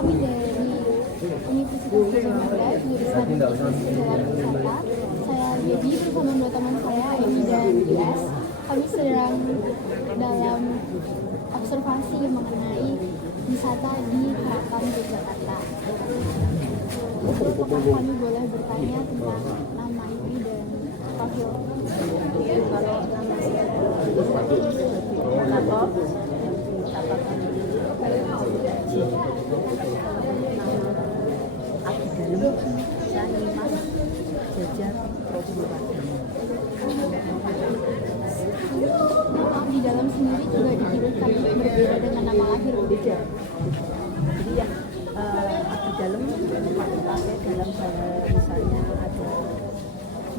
kami dari Universitas Gajah Mada, jurusan Bisnis Perjalanan Wisata. Saya jadi bersama dua teman saya, Emi dan Yes. Kami sedang dalam observasi mengenai wisata di Keraton Yogyakarta. Apakah kami boleh bertanya tentang nama Emi dan profil? Kalau nama saya Kator, Abdi Dalem, saya Mas Jajar Probowadang. Nama Abdi Dalem sendiri juga dikirakan berbeda dengan nama lahir. Beda. Jadi yang Abdi Dalem dipakai dalam hal misalnya ada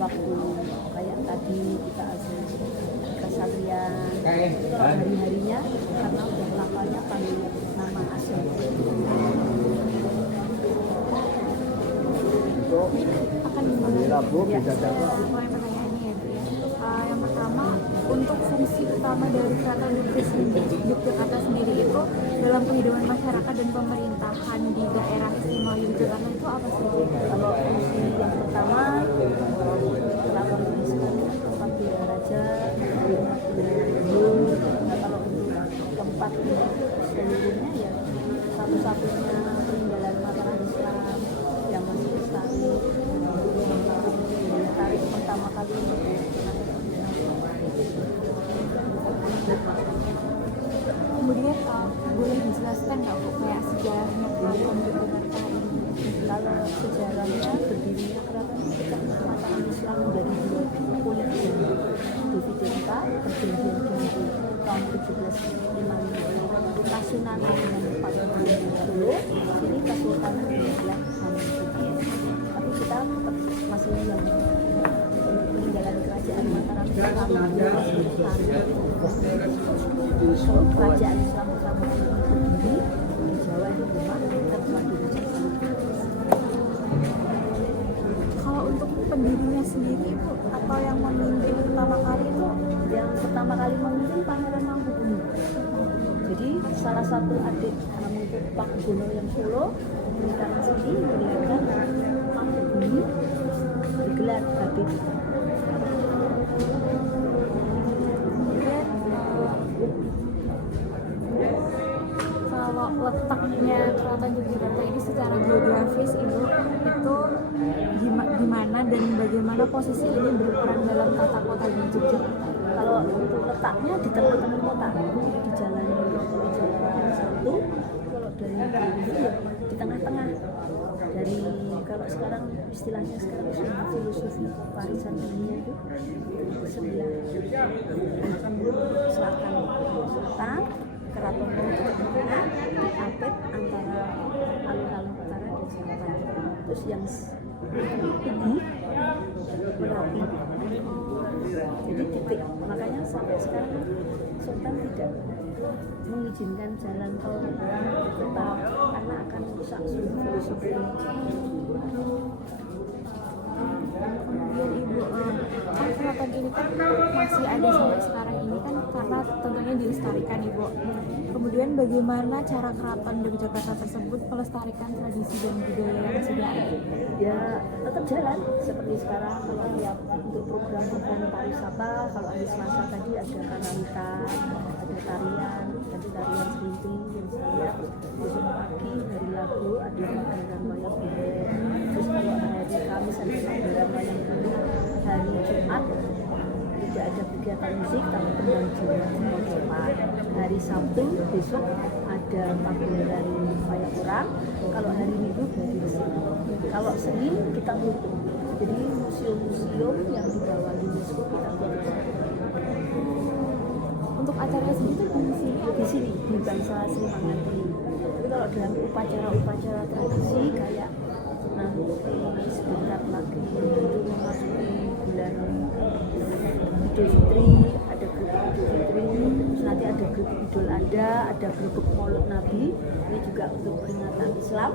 waktu kayak tadi kita asal kesatrian hari-harinya karena udah lamanya panggil nama asli. Akan dimulai. Ya. Mulai pertanyaannya ya, Bu, ya. Yang pertama, untuk fungsi utama dari Keraton Yogyakarta sendiri itu dalam kehidupan masyarakat dan pemerintahan di daerah istimewa Yogyakarta itu apa sih? Kalau fungsi yang pertama keraton ini sebagai tempat raja, kalau untuk tempat seluruhnya ya satu-satunya peninggalan mataram Islam yang masih lestari, tarik pertama kali untuk Kemudian boleh dijelaskan nggak Bu kayak sejarahnya Keraton Yogyakarta ini? kalau sejarahnya berdirinya keraton sejak mataram Islam menjadi dua oleh Dividenda perjanjian Janji tahun 1755 Kasunanan dengan Padepokan Solo, ini Kesultanan wilayah Hamengkubuwono. Tapi kita tetap masih yang peninggalan kerajaan Mataram Islam kerajaan Islam pertama berdiri di Jawa itu rumah tetap lagi. Kalau untuk pendirinya sendiri Bu, atau yang memimpin pertama kali itu? Yang pertama kali memimpin Pangeran Mangkubumi. Jadi salah satu adik Hamengkubuwono yang Solo Bintang Sidi mendirikan Mangkubumi digelar Habib. Kalau letaknya Keraton Yogyakarta ini secara geografis Ibu itu di mana dan bagaimana posisi ini berperan dalam tata kota di Yogyakarta? Kalau untuk letaknya di tengah-tengah kota, di jalan satu. Kalau dari dulu ya di tengah-tengah. Dari kalau sekarang istilahnya sekarang sudah filosofi warisan dunia itu sebelah selatan keraton itu di tengah diapit antara alun-alun utara dan selatan. Terus yang tinggi Merapi. Jadi titik, makanya sampai sekarang Sultan tidak mengizinkan jalan tol kota karena akan merusak filosofi. Kemudian Ibu, kan keraton ini kan masih ada sampai sekarang ini kan karena tentunya dilestarikan Ibu. Kemudian bagaimana cara Keraton Yogyakarta tersebut melestarikan tradisi dan budaya yang sudah ada? Ya tetap jalan seperti sekarang. Kalau tiap untuk program-program pariwisata, kalau hari Selasa tadi ada kanalita, ada tarian selinting yang saya lihat. Besok pagi hari Rabu ada pagelaran wayang kulit. Terus kalau hari Kamis ada pagelaran wayang kulit. Hari Jumat tidak ada kegiatan musik tapi tentang Jumat. Hari Sabtu besok ada pagelaran wayang orang. Kalau hari Minggu dari Senin. Kalau Senin kita tutup. Jadi museum-museum yang di bawah UNESCO kita tutup. Untuk acara sendiri Di sini di Bangsa Sri Mangantri. Tapi kalau dalam upacara tradisi kayak nanti sebentar lagi memasuki bulan Idul Fitri, ada grup Idul Fitri, terus nanti ada grup Idul Adha, ada grup Maulid Nabi, ini juga untuk peringatan Islam.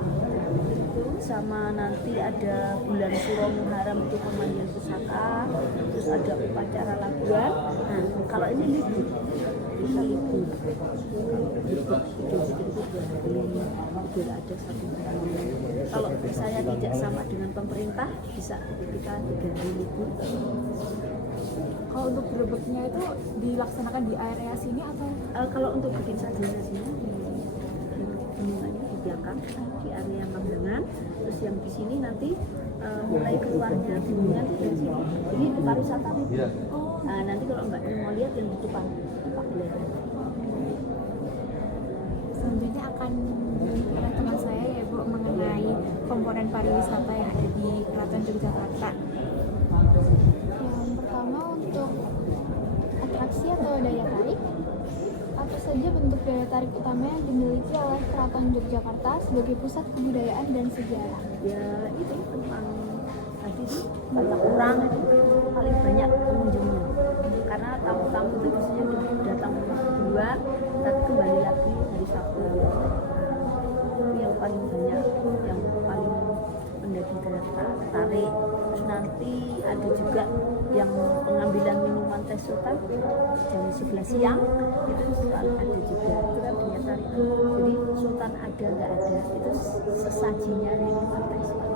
Itu sama nanti ada bulan Suro Muharram itu pemandian pusaka, terus ada upacara laguan. Nah, kalau ini libur kita libur. Libur Idul Fitri itu 2 hari, Idul Adha 1 hari. Kalau misalnya tidak sama dengan pemerintah, bisa kita 3 hari libur. Kalau untuk grebeknya itu dilaksanakan di area sini atau? Kalau untuk bikin sajiannya sini di belakang di area Mandangan, terus yang di sini nanti mulai keluarnya bendungan itu dari sini. Jadi itu pariwisata. Nanti kalau Mbak mau lihat yang di depan Pak Belanda. Selanjutnya akan oleh teman saya ya Bu mengenai komponen pariwisata yang ada di Keraton Yogyakarta. Yang pertama untuk atraksi atau daya tarik. Apa saja bentuk daya tarik utama yang dimiliki oleh Keraton Yogyakarta sebagai pusat kebudayaan dan sejarah? Ya itu tentang tadi itu banyak orang itu paling banyak pengunjungnya, karena tamu-tamu itu biasanya datang dua tapi kembali lagi hari Sabtu. Itu yang paling banyak, yang paling menjadi daya tarik. Terus nanti ada juga yang pengambilan minuman teh sultan jam 11 siang itu selalu ada juga, itu kan daya tarik. Jadi sultan ada nggak ada itu sesajinya minuman teh sultan.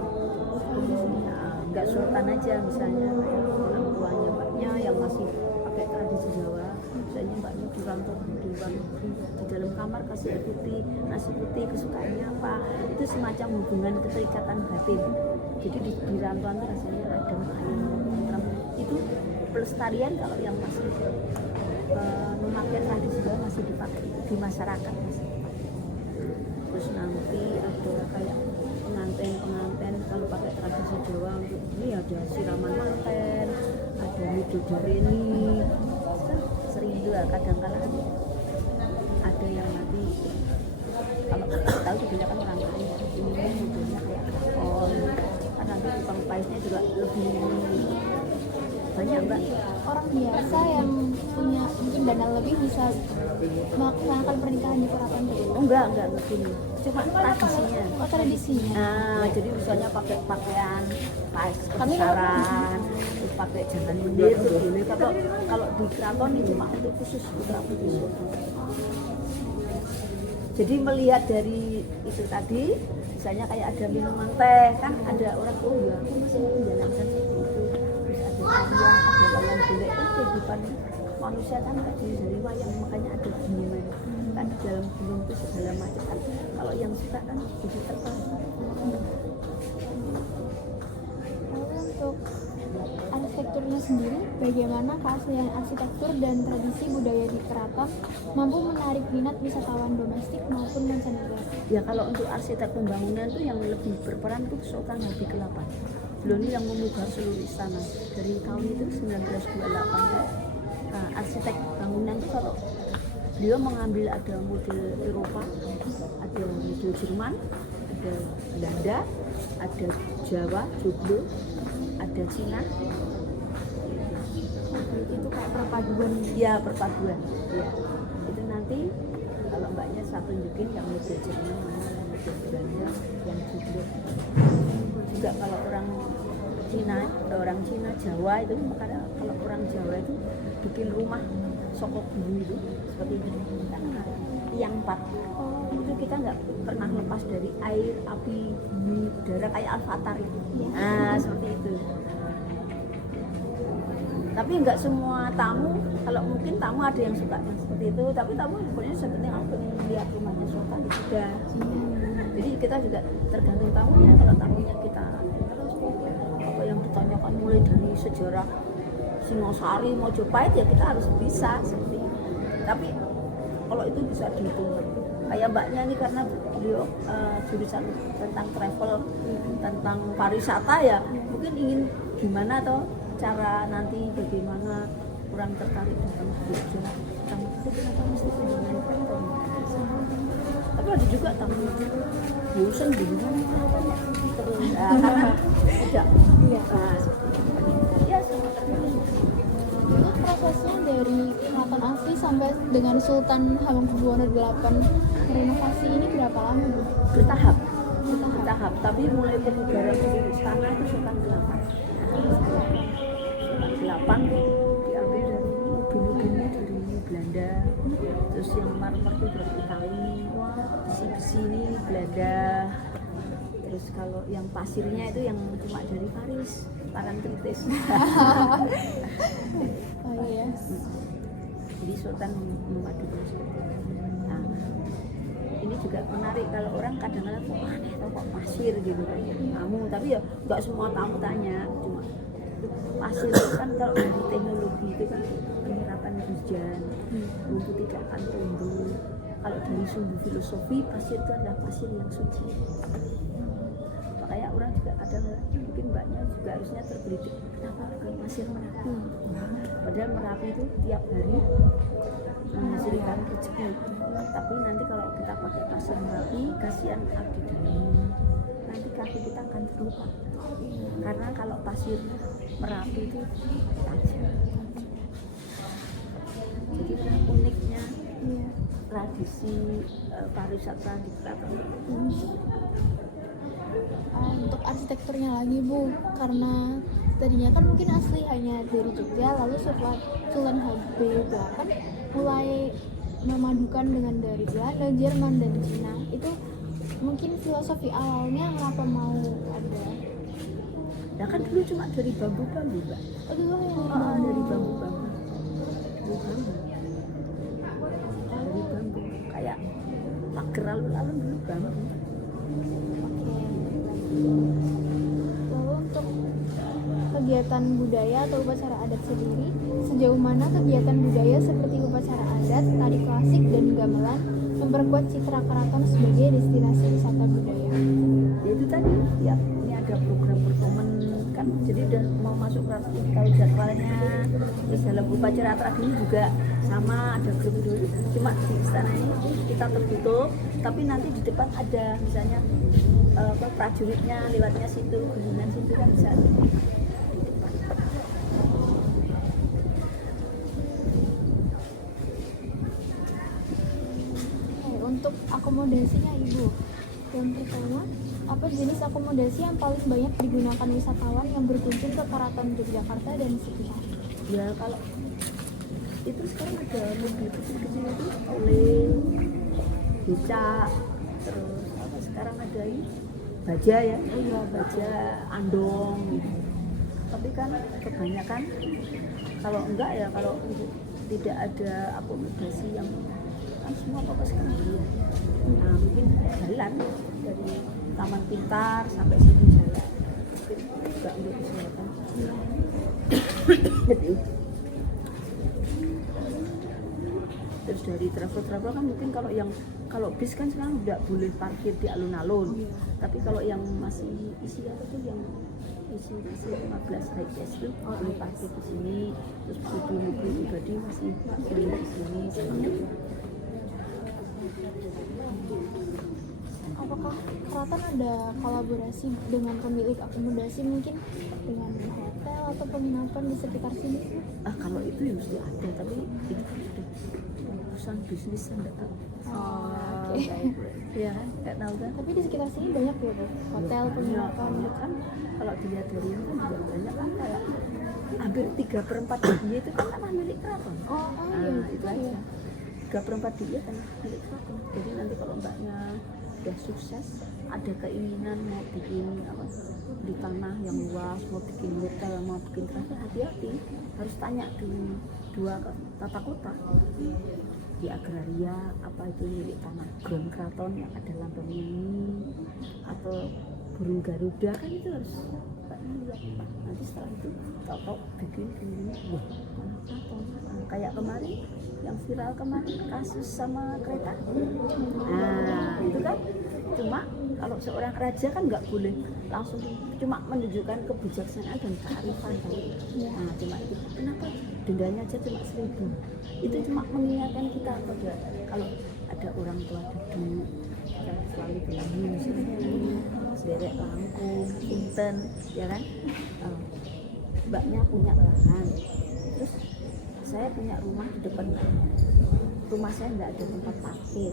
Nggak sultan aja, misalnya kayak orang tuanya mbaknya yang masih pakai tradisi Jawa, misalnya mbaknya di kantor di luar negeri, di dalam kamar kasih air putih, nasi putih kesukaannya apa, itu semacam hubungan keterikatan batin. Jadi di rantauan itu rasanya adem, ayem, tentrem. Itu pelestarian kalau yang masih memakai tradisi Jawa masih dipakai di masyarakat masih dipakai. Terus nanti ada kayak pengantin kalau pakai tradisi Jawa, untuk ini ada siraman manten, ada midodareni, sering juga kadang-kala ada yang nanti kalau tahu kebanyakan orang lain ini modelnya kayak kapol, kan nanti tukang paisnya juga lebih banyak Mbak. Orang biasa yang punya mungkin dana lebih bisa melaksanakan pernikahan di Keraton Yogyakarta. Oh enggak begini, cuma tradisinya. Oh, tradisinya. Nah, jadi misalnya pakai pakaian pais kebesaran, terus pakai jangan mundur itu boleh. Kalau di keraton ini cuma untuk khusus putra putri. Jadi melihat dari itu tadi, misalnya kayak ada minuman teh, kan ada orang tua ya, aku masih menjalankan seperti itu. Terus ada tarian, ada wayang golek, kan kehidupan manusia kan nggak dari wayang, makanya ada ginian. Kan di dalam gunung itu segala macam kan. Kalau yang suka kan jadi tertarik. Lalu untuk arsitekturnya sendiri, bagaimana keaslian arsitektur dan tradisi budaya di keraton mampu menarik minat wisatawan domestik maupun mancanegara? Ya kalau untuk arsitek pembangunan itu yang lebih berperan itu Sultan Habib ke-8. Beliau ini yang memugar seluruh istana dari tahun itu 1928. Nah, arsitek bangunan itu kalau beliau mengambil ada model Eropa, ada model Jerman, ada Belanda, ada Jawa, Joglo, ada Cina. Itu kayak perpaduan. Ya perpaduan. Ya. Itu nanti kalau mbaknya saya tunjukin yang model Jerman mana, yang model Belanda, yang Joglo. Juga kalau orang Cina Jawa itu, makanya kalau orang Jawa itu bikin rumah sokok bumi itu seperti ini kan tiang 4. Itu kita nggak pernah lepas dari air, api, bumi, udara kayak Avatar itu. Nah seperti itu. Tapi nggak semua tamu, kalau mungkin tamu ada yang suka yang seperti itu, tapi tamu pokoknya seperti aku melihat rumahnya Sultan juga. Jadi kita juga tergantung tamunya. Kalau tamunya kita terus apa yang ditanyakan mulai dari sejarah Singosari, Mojopahit ya kita harus bisa seperti itu. Tapi kalau itu bisa dihitung. Kayak mbaknya nih karena beliau jurusan tentang travel, tentang pariwisata ya, mungkin ingin gimana toh cara nanti bagaimana kurang tertarik dalam Jogja. Itu kenapa mesti kunjungan kantor? Tapi ada juga tamu bosan bingung terus karena tidak ya semua tergantung. Itu prosesnya dari Keraton asli sampai dengan Sultan Hamengkubuwono VIII renovasi ini berapa lama, Bu? Bertahap, tapi mulai pemugaran di istana itu Sultan 8. Sultan 8 diambil dari ubin-ubinnya dari Belanda, terus yang marmer itu dari Itali, besi-besi ini Belanda, terus kalau yang pasirnya itu yang cuma dari Paris, Parangtritis. Oh iya. Jadi Sultan memadukan seperti itu. Nah, ini juga menarik kalau orang kadang-kadang kok aneh tau kok pasir gitu kan tamu, tapi ya nggak semua tamu tanya, cuma pasir itu kan kalau dari teknologi itu kan penyerapan hujan, rumput tidak akan tumbuh. Kalau dari sumber filosofi pasir itu adalah pasir yang suci. Makanya orang juga kadang mungkin mbaknya juga harusnya tergelitik kenapa bukan pasir Merapi, padahal Merapi itu tiap hari menghasilkan rezeki. Tapi nanti kalau kita pakai pasir Merapi, kasihan abdi dalam, nanti kaki kita akan terluka. Karena kalau pasir Merapi itu tajam. Jadi uniknya tradisi pariwisata di Keraton. Untuk arsitekturnya lagi Bu, karena tadinya kan mungkin asli hanya dari Jogja, lalu setelah Sultan HB8 mulai memadukan dengan dari Belanda, Jerman, dan Cina. Itu mungkin filosofi awalnya kenapa mau ada? Nah kan dulu cuma dari bambu-bambu Mbak. Oh dulu yang Dari bambu-bambu. Dari bambu. Kayak pagar alun-alun dulu bambu. Lalu untuk kegiatan budaya atau upacara adat sendiri, sejauh mana kegiatan budaya seperti upacara adat, tari klasik, dan gamelan memperkuat citra keraton sebagai destinasi wisata budaya? Ya itu tadi, ya ini ada program performan kan, jadi udah mau masuk keraton tahu jadwalnya. Terus dalam upacara tradisi juga sama, ada grup dulu. Cuma di istana ini kita tertutup, tapi nanti di depan ada misalnya prajuritnya lewatnya situ, gunungan situ kan bisa. Untuk akomodasinya Ibu, yang pertama, apa jenis akomodasi yang paling banyak digunakan wisatawan yang berkunjung ke Keraton Yogyakarta dan sekitar? Ya kalau itu sekarang ada mobil kecil-kecil itu oleh becak, terus apa sekarang ada ini baja ya, baja andong gitu. Tapi kan kebanyakan kalau enggak ya, kalau tidak ada akomodasi yang kan semua fokus kan dia. Nah mungkin jalan dari Taman Pintar sampai sini jalan, mungkin enggak untuk kesehatan. Terus dari travel kan mungkin kalau bis kan sekarang udah boleh parkir di alun-alun. Tapi kalau yang masih isi apa tuh yang isi 15 high class itu boleh parkir di sini. Terus mobil pribadi masih boleh di sini seperti itu. Apakah keraton ada kolaborasi dengan pemilik akomodasi, mungkin dengan hotel atau penginapan di sekitar sini? Kalau itu ya mesti ada, tapi itu sudah urusan bisnis enggak tahu. Oke. Iya kan, enggak tahu kan. Tapi di sekitar sini banyak ya Bu, hotel, penginapan. Kan kalau dilihat dari ini kan juga banyak kan, kayak hampir 3/4 dia itu kan tanah milik keraton. Iya. Itu aja. 3/4 dia tanah milik keraton. Jadi nanti kalau mbaknya udah sukses, ada keinginan mau bikin apa di tanah yang luas, mau bikin hotel, mau bikin travel, hati-hati, harus tanya di dua tata kota, di agraria apa itu milik tanah ground keraton yang ada lambang ini atau burung Garuda, kan itu harus lihat. Nanti setelah itu tahu bikin ini wah tanah keraton. Kayak kemarin yang viral kemarin kasus sama kereta, nah itu kan cuma kalau seorang raja kan nggak boleh langsung cuma menunjukkan kebijaksanaan dan kearifan tadi. Nah cuma itu kenapa dendanya aja cuma 1.000, itu cuma mengingatkan kita pada kalau ada orang tua duduk kita selalu bilang sederek langkung punten ya kan. Mbaknya punya lahan, terus saya punya rumah di depan rumah saya nggak ada tempat parkir,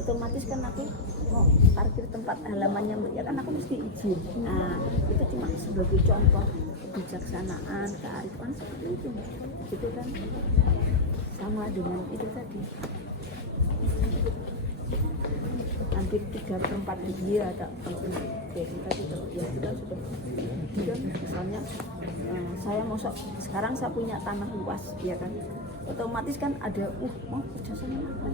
otomatis kan aku mau parkir tempat halamannya ya kan aku mesti izin. Nah itu cuma sebagai contoh kebijaksanaan, kearifan seperti itu gitu kan. sama dengan itu tadi. Hampir 3/4 dia ada kalau tadi kalau ya sudah dia misalnya saya masuk sekarang saya punya tanah luas ya kan, otomatis kan ada mau kerjasama apa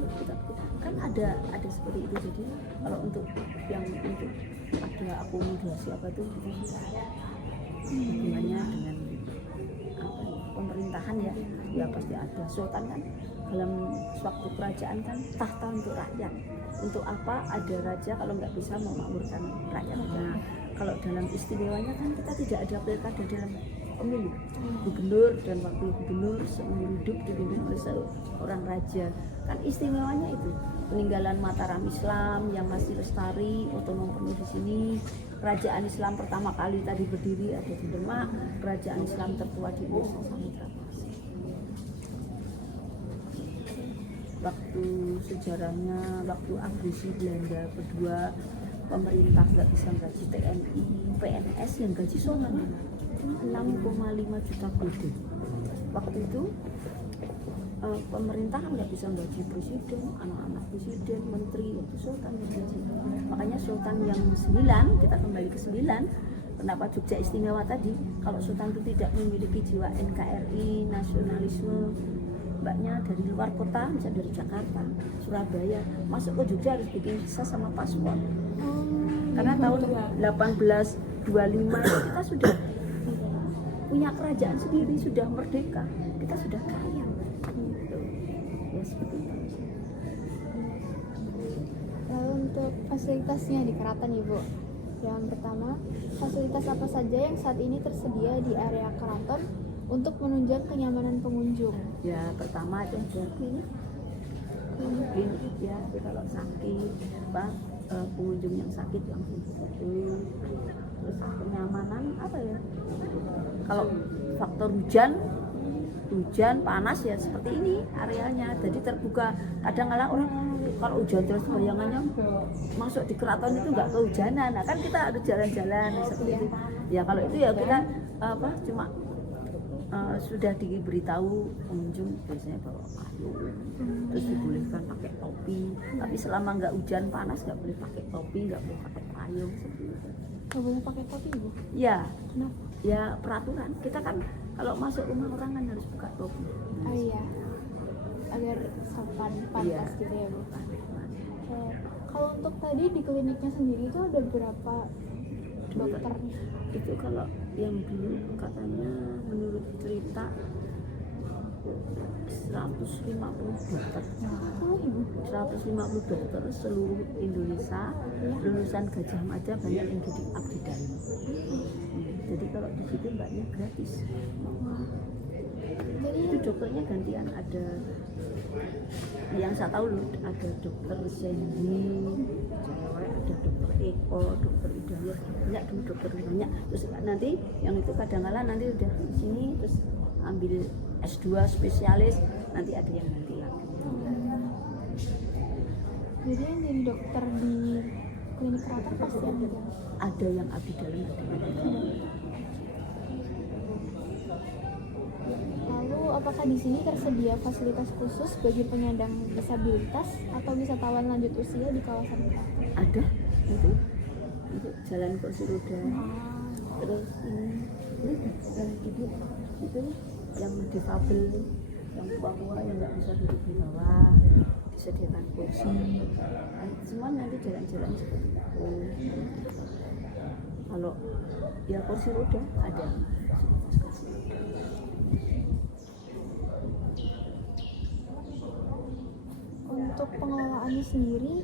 kan ada seperti itu. Jadi kalau untuk yang untuk ada akomodasi apa itu hubungannya dengan apa pemerintahan ya pasti ada. Sultan kan dalam suatu kerajaan kan tahta untuk rakyat. Untuk apa ada raja kalau nggak bisa memakmurkan rakyat? Nah, kalau dalam istimewanya kan kita tidak ada pilkada dalam pemilu. Gubernur dan wakil gubernur seumur hidup dipimpin oleh seorang raja. Kan istimewanya itu peninggalan Mataram Islam yang masih lestari, otonom penuh di sini. Kerajaan Islam pertama kali tadi berdiri ada di Demak. Kerajaan Islam tertua di Indonesia Samudra Pasir. Waktu sejarahnya, waktu agresi Belanda kedua, pemerintah nggak bisa gaji TNI, PNS yang gaji Sultan 6,5 juta gulden. Waktu itu pemerintah kan nggak bisa gaji presiden, anak-anak presiden, menteri, itu Sultan yang gaji. Makanya Sultan yang 9, kita kembali ke 9, kenapa Jogja istimewa tadi? Kalau Sultan itu tidak memiliki jiwa NKRI, nasionalisme, mbaknya dari luar kota, misalnya dari Jakarta, Surabaya, masuk ke Jogja harus bikin visa sama paspor. Karena tahun 1825 kita sudah punya kerajaan sendiri, sudah merdeka, kita sudah kaya. Ya seperti itu. Lalu untuk fasilitasnya di keraton Ibu, yang pertama, fasilitas apa saja yang saat ini tersedia di area keraton untuk menunjang kenyamanan pengunjung? Ya pertama itu ada klinik ya, kalau sakit pengunjung yang sakit langsung itu. Terus kenyamanan apa ya, kalau faktor hujan panas ya seperti ini areanya, jadi terbuka. Kadang-kadang orang kalau hujan terus bayangannya masuk di keraton itu nggak kehujanan. Nah kan kita harus jalan-jalan seperti itu ya. Kalau itu ya kita cuma sudah diberitahu pengunjung biasanya bawa payung, terus dibolehkan pakai topi, tapi selama nggak hujan panas nggak boleh pakai topi, nggak boleh pakai payung seperti itu. Nggak boleh pakai topi Bu? Ya, Kenapa? ya peraturan kita kan kalau masuk rumah orang kan harus buka topi. Oh iya, agar sopan pantas gitu ya Bu. Kalau untuk tadi di kliniknya sendiri itu ada berapa dokter? Itu kalau yang dulu katanya menurut cerita 150 dokter. 150 dokter seluruh Indonesia, lulusan Gajah Mada banyak yang jadi abdi dalam. Jadi kalau di situ mbaknya gratis. Jadi Itu dokternya gantian, ada yang saya tahu loh, ada dokter Sandy, cewek, ada dokter Eko, dokter Hidayat, banyak dulu dokter banyak. Terus nanti yang itu kadang-kala nanti udah di sini terus ambil S2 spesialis, nanti ada yang ganti lagi. Jadi yang jadi dokter di klinik keraton pasti ada. Ada yang abdi dalam, ada yang ganti. Lalu apakah di sini tersedia fasilitas khusus bagi penyandang disabilitas atau wisatawan lanjut usia di kawasan keraton? Ada itu untuk jalan kursi roda. Terus ini yang duduk itu yang difabel, yang tua-tua yang nggak bisa duduk di bawah disediakan kursi. Semua nanti jalan-jalan seperti itu. Kalau ya kursi roda ada. Untuk pengelolaannya sendiri,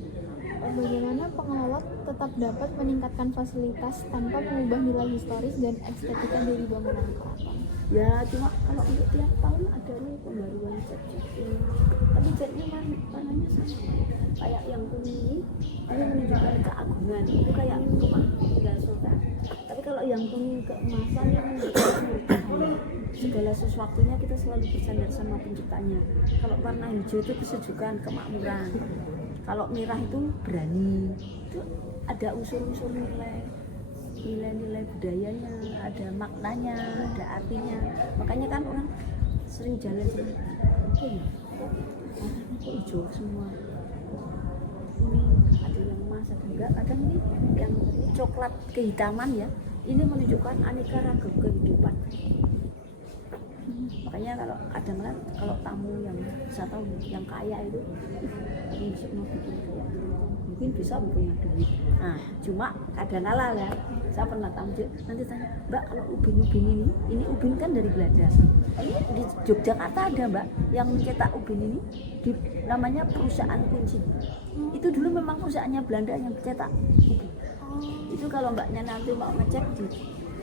bagaimana pengelola tetap dapat meningkatkan fasilitas tanpa mengubah nilai historis dan estetika dari bangunan keraton? Ya cuma kalau untuk tiap tahun ada nih pembaruan cat, tapi catnya warnanya sama kayak yang kuning ini menunjukkan keagungan, itu kayak rumah tinggal sultan. Tapi kalau yang kuning keemasan ini menunjukkan kemurkaan. Segala sesuatunya kita selalu bersandar sama penciptanya. Kalau warna hijau itu kesejukan, kemakmuran. Kalau merah itu berani, itu ada unsur-unsur nilai budayanya, ada maknanya, ada artinya. Makanya kan orang sering jalan-jalan, kok hijau semua, ini ada yang emas ada enggak, kadang ini yang coklat kehitaman ya, ini menunjukkan aneka ragam kehidupan. Makanya kadang-kadang kalau tamu yang saya tahu yang kaya itu bisa mau bikin kayak mungkin bisa punya duit. Nah cuma kadang-kadang ya saya pernah tamu nanti tanya, Mbak kalau ubin ini ubin kan dari Belanda, ini di Yogyakarta ada Mbak yang mencetak ubin ini namanya perusahaan kunci. Itu dulu memang perusahaannya Belanda yang mencetak ubin. Itu kalau Mbaknya nanti mau ngecek di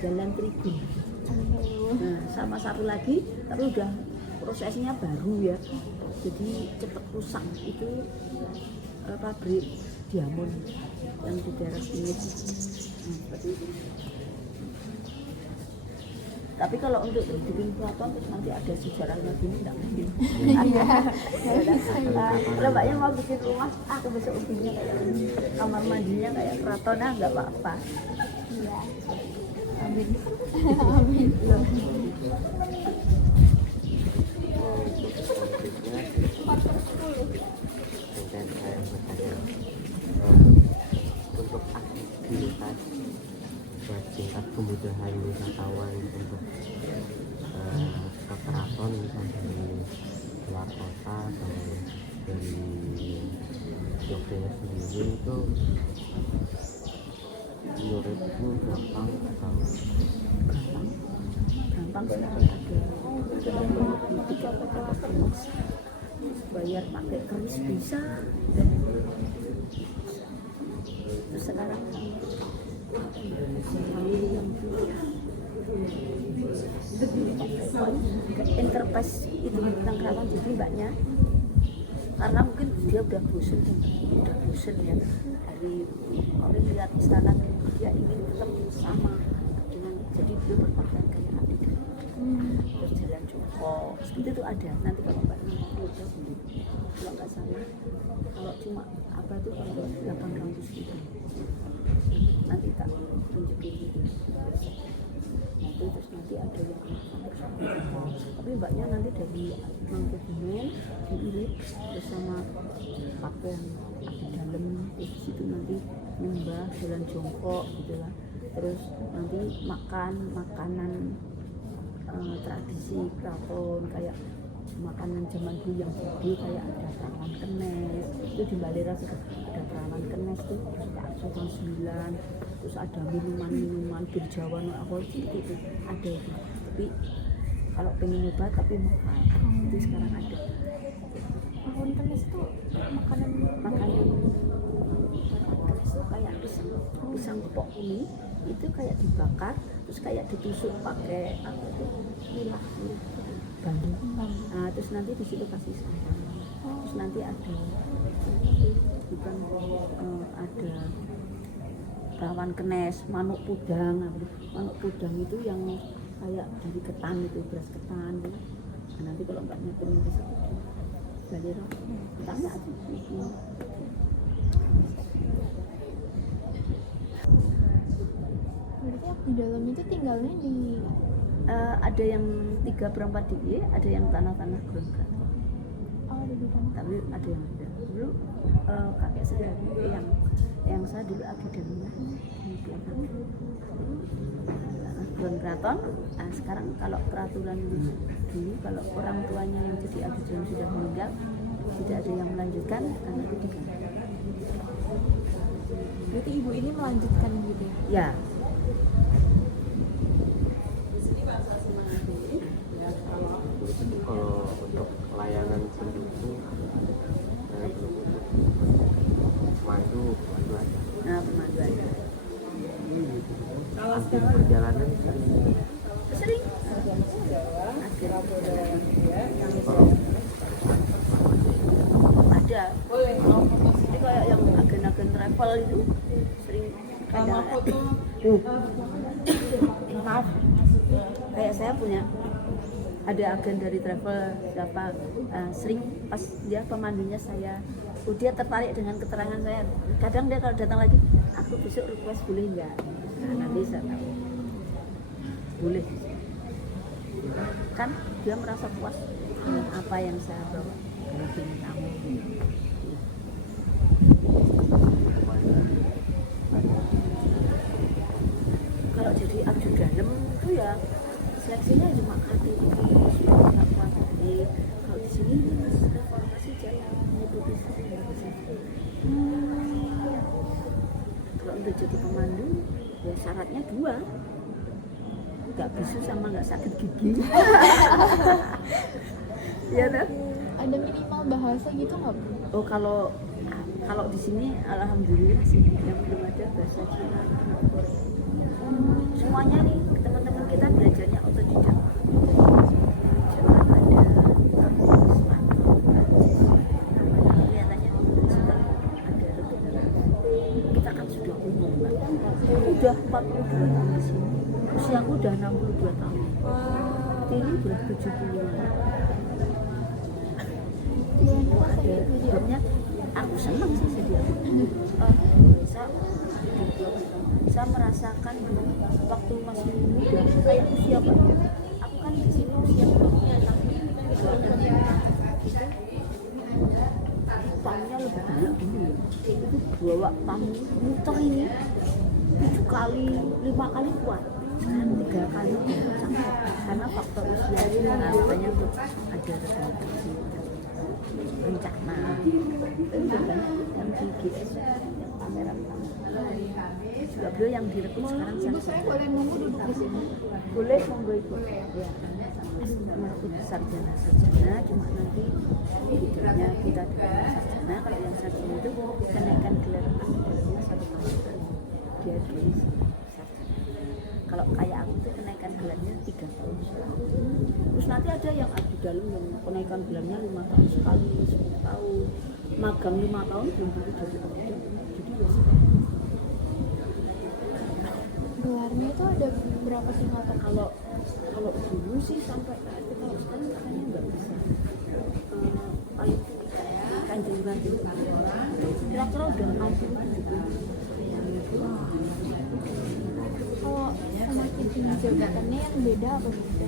Jalan Tribun. Nah, sama satu lagi, tapi udah prosesnya baru ya, jadi cepet rusak. Itu pabrik diamond yang di daerah sini. Seperti itu. Tapi kalau untuk bikin keraton terus nanti ada sejarahnya gini enggak mungkin. Kalau Mbaknya mau bikin rumah, aku besok bikinnya kayak kamar mandinya kayak keraton, enggak apa-apa. Iya. Amin. Amin. Dan saya bertanya untuk aktivitas buat tingkat kemudahan wisatawan untuk ke keraton misalnya dari luar kota atau dari Jogja sendiri itu menurutku gampang atau Gampang sekarang ada bayar pakai kris bisa, terus sekarang enterprise itu tentang keraton jadi Mbaknya karena mungkin dia udah bosen ya dari orang lihat istana dia ingin tetap sama dengan, jadi dia berpakaian kayak adik terus jalan jongkok seperti itu ada. Nanti kalau Mbaknya mau coba kalau nggak salah, kalau cuma apa tuh kalau 800 gitu nanti tak tunjukin gitu. Terus nanti ada yang tapi Mbaknya nanti dari Mangkubumen diirit bersama pakaian di dalam, terus situ nanti nyembah jalan jongkok gitu lah, terus nanti makanan tradisi keraton kayak makanan zaman dulu yang gede kayak ada perawan kenes itu di Balera ada perawan kenes tuh Sultan 9, terus ada minuman birjawan apa gitu ada itu. Tapi kalau pengen nyoba tapi mahal itu sekarang ada. Perawan kenes itu makanan kayak pisang kepok ini itu kayak dibakar terus kayak ditusuk pakai apa tuh milah Bandung. Nah, terus nanti di situ kasih santan. Terus nanti ada bukan ada perawan kenes, manuk pudang. Manuk pudang itu yang kayak dari ketan itu, beras ketan. Nah, nanti kalau Mbaknya pengen ke situ, Balera, tanya aja. Berarti di dalam itu tinggalnya di ada yang 3/4 DIY, ada yang tanah-tanah ground. di sana. Tapi ada yang tidak. Dulu kakek saya yang saya dulu akademinya di belakang ground keraton. Nah, sekarang kalau peraturan dulu kalau orang tuanya yang jadi ajudan sudah meninggal tidak ada yang melanjutkan, karena itu diganti. Berarti ibu ini melanjutkan gitu ya? Ya. kalau untuk layanan pendukung pemandu ada. Nah, pemandu ada. Akhir perjalanan Sering. Akhir perjalanan. Ada. Ini kayak yang agen-agen travel itu sering ada. Maaf. Kayak saya punya ada agen dari travel siapa sering pas dia pemandunya saya, dia tertarik dengan keterangan saya. Kadang dia kalau datang lagi, aku besok request boleh enggak? Nah, nanti saya tahu boleh kan dia merasa puas dengan apa yang saya bawa. Mungkin tamu. Kalau jadi abjad dalam itu ya seleksinya cuma KTP, surat nggak kuat. Kalau di sini reformasi jalan mengikuti sistem. Kalau untuk jadi pemandu ya syaratnya 2, nggak bisu sama nggak sakit gigi. Iya kan? Ada minimal bahasa gitu nggak Bu? Oh kalau di sini alhamdulillah sih yang belum ada bahasa Cina, Korea. Semuanya nih teman-teman kita belajarnya otodidak. Jangan ada kelihatannya kita kan sudah umum kan. Udah 42 tahun di sini. Usiaku udah 62 tahun. Ini udah 70-an. Ada sebabnya aku senang sih jadi saya merasakan waktu masih muda kayak usia aku kan di sini usia tamunya lebih banyak dulu itu bawa tamu muter ini 7 kali 5 kali kuat sekarang 3 kali sampai karena faktor usia itu katanya tuh ada regenerasi rencana itu banyak yang di GS pameran juga beliau yang direkrut sekarang Saya boleh nunggu duduk di sini. boleh monggo ikut ya merekut sarjana cuma nanti bedanya kita dengan sarjana kalau yang sarjana itu kenaikan gelar akademiknya 1 tahun dia tulis sarjana kalau kayak aku tuh kenaikan gelarnya 3 tahun sekali terus nanti ada yang abdi dalam yang kenaikan gelarnya 5 tahun sekali 10 tahun magang 5 tahun belum tentu jadi abdi dalam jadi ya Gelarnya itu ada berapa tingkatan? kalau dulu sih sampai kalau sekarang katanya nggak bisa paling tinggi kayak kanjungan kira-kira udah 60-70. Kalau semakin tinggi jabatannya yang beda apa gitu?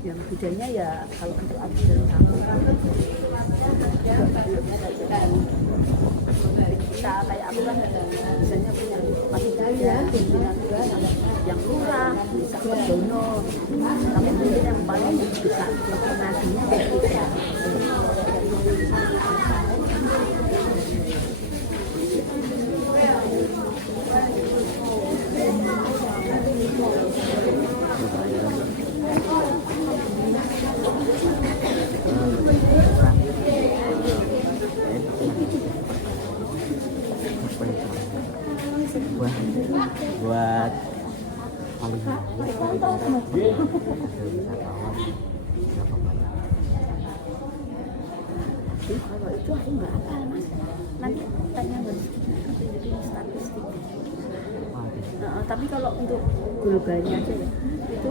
Yang bedanya ya kalau untuk abdi dalam kamu kita kayak aku kan misalnya punya masih daya yang lurah bisa berdono tapi mungkin yang paling bisa nasinya kayak kita buat paling wisatawan berapa banyak? Kalau itu aku nggak apa mas nanti tanya tunjukin statistik tapi kalau untuk globalnya aja ya itu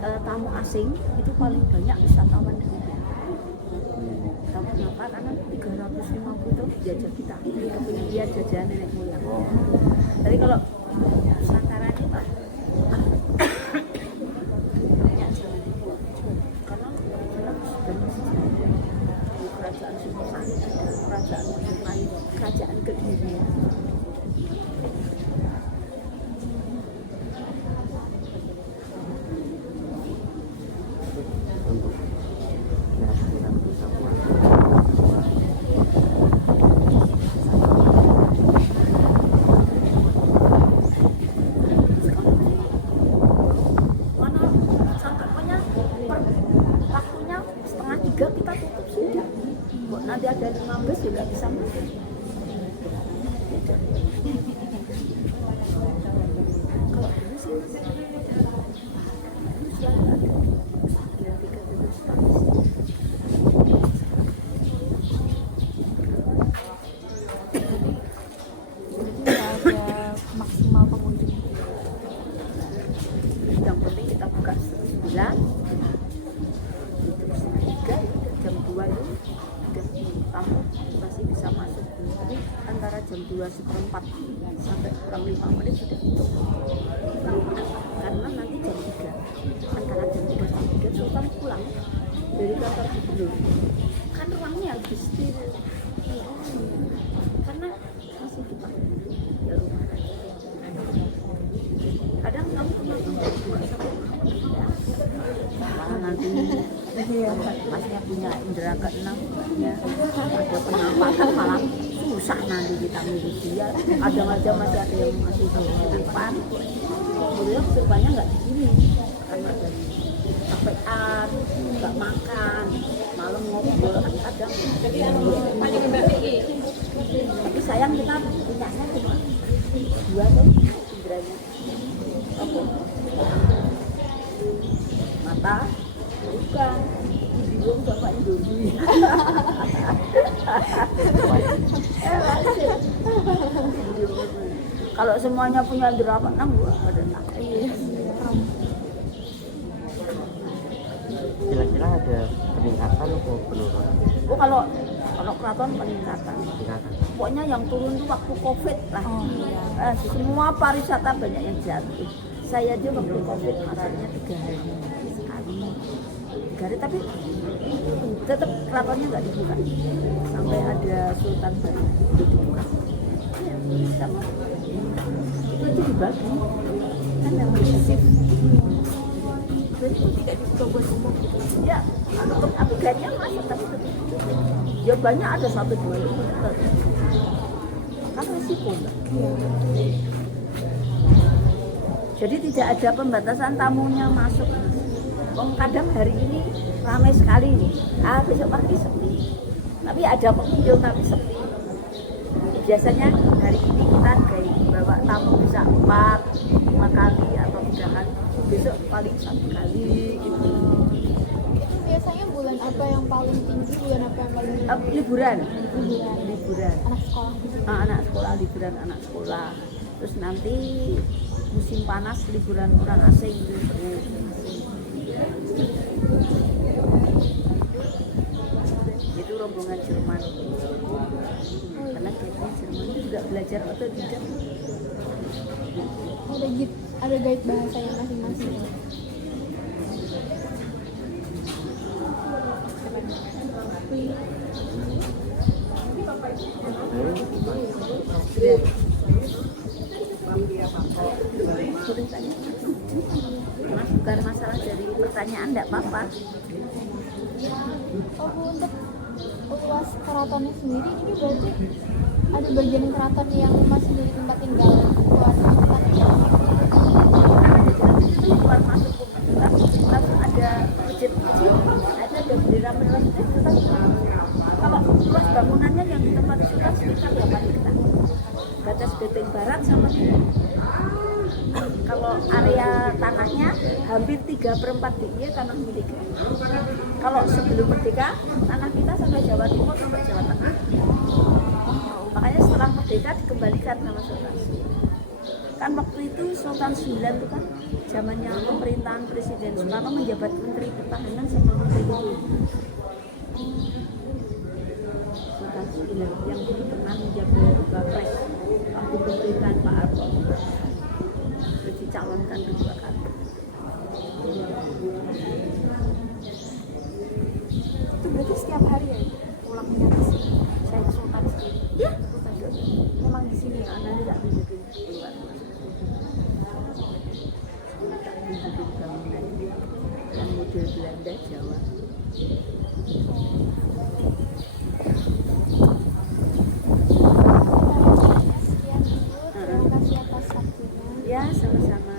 tamu asing itu paling banyak wisatawan dari tahu kenapa? Karena 350 itu jajah kita kepengen lihat jajahan nenek moyang tapi kalau Nusantara ini Pak banyak jalan karena sudah masih kerajaan Sumedang kerajaan Majapahit kerajaan Kediri Untuk kira-kira bisa buat mana sampai punya waktunya 2:30 kita tutup sudah kok nanti ada 15 juga bisa masuk kalau dulu sih selalu ada yang 3 tutup statistik Jadi nggak ada maksimal pengunjung. yang penting kita buka 9 tutup 3 jam 2 itu udah tamu masih bisa masuk antara jam 2:04 sampai kurang 5 menit sudah tutup karena nanti jam 3 antara jam 3 sampai 3 Sultan pulang dari kantor gubernur kan ruangnya lebih steril. Karena masih dipakai ya rumah. Kadang kamu malah nanti masnya punya indera keenam ya, ada penampakan malah susah nanti kita milih dia. Ada aja masih ada yang masih penampakan. Kemudian rupanya nggak begini karena dari capean, nggak makan, malam ngobrol kadang. Tapi sayang kita punyanya cuma 2 tuh inderanya. Apa? Mata, bukan. Bingung sama Indomie. Kalau semuanya punya indera keenam, gua ada tak. Kira-kira ada peningkatan atau penurunan? Oh kalau keraton peningkatan. Peningkatan. Pokoknya yang turun tuh waktu COVID lah. Semua pariwisata banyak yang jatuh. Saya aja waktu COVID masanya 3 hari sekali. 3 hari tapi tetap keratonnya nggak dibuka. Sampai ada Sultan baru dibuka. Sama itu dibagi. Kan yang shift. Jadi itu tidak dibuka buat umum. Ya, aku kayaknya masuk tapi ya banyak ada 1-2 itu tetap. Kan resiko. Jadi tidak ada pembatasan tamunya masuk. Kadang hari ini ramai sekali nih, besok pagi sepi. Tapi ada pengunjung tapi sepi. Biasanya hari ini kita bawa tamu bisa 4, 5 kali atau 3 kali. Besok paling 1 kali gitu. Biasanya bulan apa yang paling tinggi, bulan apa yang paling tinggi? Liburan. Liburan. Anak sekolah gitu. Anak sekolah, liburan anak sekolah. Terus nanti musim panas liburan orang asing gitu. Itu rombongan Jerman. Karena Jerman itu juga belajar otodidak. Ada guide bahasanya masing-masing. Bukan masalah dari pertanyaan, enggak apa-apa. Oh Bu, untuk luas keratonnya sendiri ini berarti ada bagian keraton yang masih jadi tempat tinggal keluarga sultan ya? Itu keluar masuk langsung ada masjid kecil, ada bendera merah putih. Kalau luas bangunannya yang di tempat sultan sekitar 8 hektar. Batas beteng barat sama timur. Kalau area tanahnya hampir 3/4 DIY tanah milik. Kalau sebelum merdeka, tanah kita sampai Jawa Timur sampai Jawa Tengah. Makanya setelah merdeka dikembalikan sama Sultan. Kan waktu itu Sultan 9 itu kan zamannya pemerintahan Presiden Soekarno menjabat Menteri Pertahanan sama Menteri Luar. Sultan 9 yang dulu pernah menjabat Wapres waktu pemerintahan Pak Harto. Dicalonkan 2 kali. Itu berarti setiap hari ya pulang ke sini. Saya ke Sultan sendiri. Ya, Memang di sini ya. nanti tak tunjukin keluar. Tak tunjukin bangunan yang model Belanda Jawa. Sekian Bu, terima kasih atas waktunya. Ya, sama-sama.